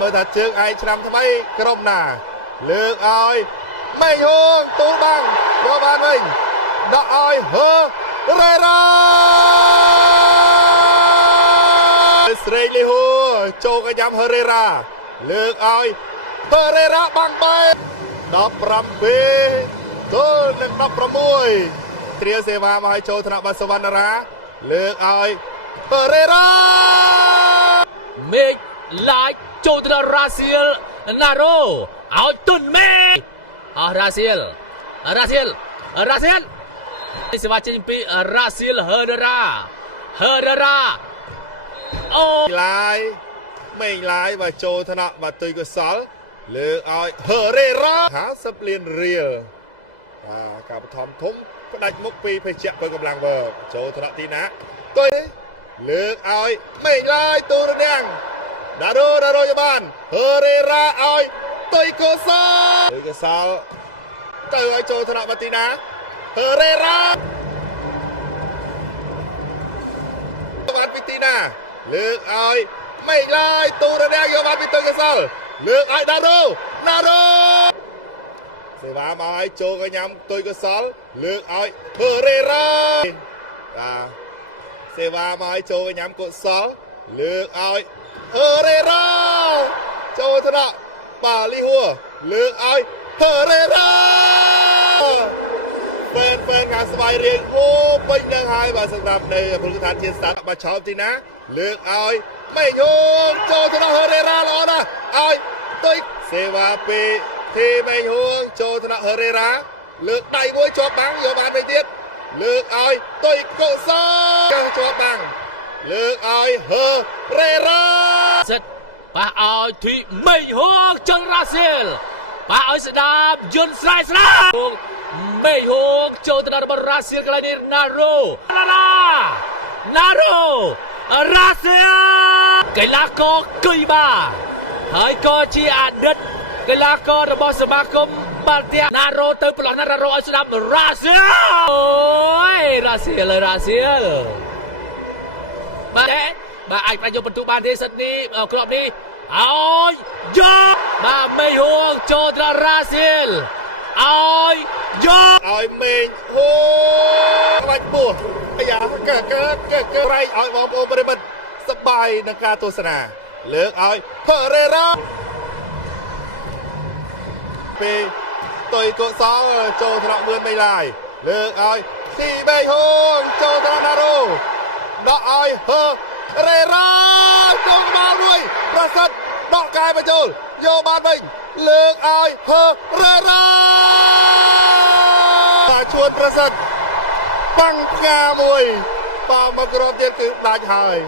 មើលថាជើងឯងឆ្នាំថ្មីក្រុមណាលើកឲ្យមេហួងទូលបាំងយកបានវិញដាក់ឲ្យហឺរ៉េរ៉ាស្រេកលីហួរចូលកញ្ញាំហឺរ៉េរ៉ាលើកឲ្យហឺរ៉េរ៉ាបាំងបែ17ទល់នឹង16ត្រៀមសេវាមកឲ្យចូលថ្នាក់បាសវណ្ណារាលើកឲ្យហឺរ៉េរ៉ាមេឃឡាយចូលទៅដល់រ៉ាស៊ីលណារ៉ូឲ្យទុនមេអស់រ៉ាស៊ីលសេវាចេញពីរ៉ាស៊ីលហឺរ៉ាអូមេងឡាយបើចូលថ្នាក់បាទុយកសលលើកឲ្យហឺរ៉េរ៉ា50លានរៀលការបឋមធំផ្ដាច់មុខពីភេជ្ជៈបើកម្លាំងវើចូលថ្នាក់ទីណាទុយលើកឲ្យមេងឡាយទូរនាងដារ៉ូយបានហឺរ៉េរ៉ាឲ្យទុយកសលទៅឲ្យចូលថ្នាក់បាទីណាហឺរ៉េរ៉ាបានពីទីណាលើកឲ្យមេងឡាយទូរនាងយកបានពីទុយកសលលើកឲ្យណារ៉ូសេវាមកឲ្យចូលកញ្ញាំទុយកសលលើកឲ្យហឺរ៉េរ៉ាសេវាមកឲ្យចូលកញ្ញាំកុសលលើកឲ្យហឺរ៉េរ៉ាចូលថ្នាក់បាលីហួរលើកឲ្យហឺរ៉េរ៉ាហ្វេនការស្វាយរៀងអូពេញនឹងហើយបាទសម្រាប់នៅព្រឹត្តិការណ៍ជាស្តាប់មកឆោបទីណាលើកឲ្យមេញោងចូលថ្នាក់ហឺរ៉េរ៉ាល្អណាស់ឲ្យទុយសេវាពីធីមេញហួងចូលថ្នាក់ហឺរ៉េរ៉ាលើកដៃមួយជាប់បាំងយកបានទៅទៀតលើកឲ្យទុយកុសលជាប់បាំងលើកឲ្យហឺរ៉េរ៉ាសិតប៉ះឲ្យធីមេហួងចង់រ៉ាស៊ីលប៉ះឲ្យស្ដាប់យន្តស្រែមេហួងចូលទៅដល់របស់រ៉ាស៊ីលកន្លែងនេះណារ៉ូរ៉ាស៊ីលកីឡាករគុយបាហើយក៏ជាអតីតកីឡាកររបស់សមាគមបាល់ទះណារ៉ូទៅប្រឡោះណារ៉ូឲ្យស្ដាប់រ៉ាស៊ីលអូយរ៉ាស៊ីលបាទអាចប្រយោជន៍បន្ទុកបានទេសិតនេះគ្រាប់នេះឲ្យយកបាទមេហួងចូលទៅរ៉ាស៊ីលឲ្យយកឲ្យមេងហូខ្លាច់ពោះអាយ៉ាកើរៃឲ្យបងប្អូនប្រិមិត្តសប្បាយនឹងការទស្សនាលើកឲ្យហឺរ៉េរ៉ាពេលទុយកុសលចូលថ្នាក់មឿនមេឡាយលើកឲ្យទីមេហួងចូលថ្នាក់ណារ៉ូដាក់ឲ្យហឺរ៉េរ៉ាចូលមកមួយប្រសិទ្ធដកកាយបញ្ចូលយកបានវិញលើកឲ្យហឺរ៉េរ៉ាជួនប្រសិទ្ធបាំងផ្កាមួយតមកគ្រាប់ទៀតគឺដាច់ហើយ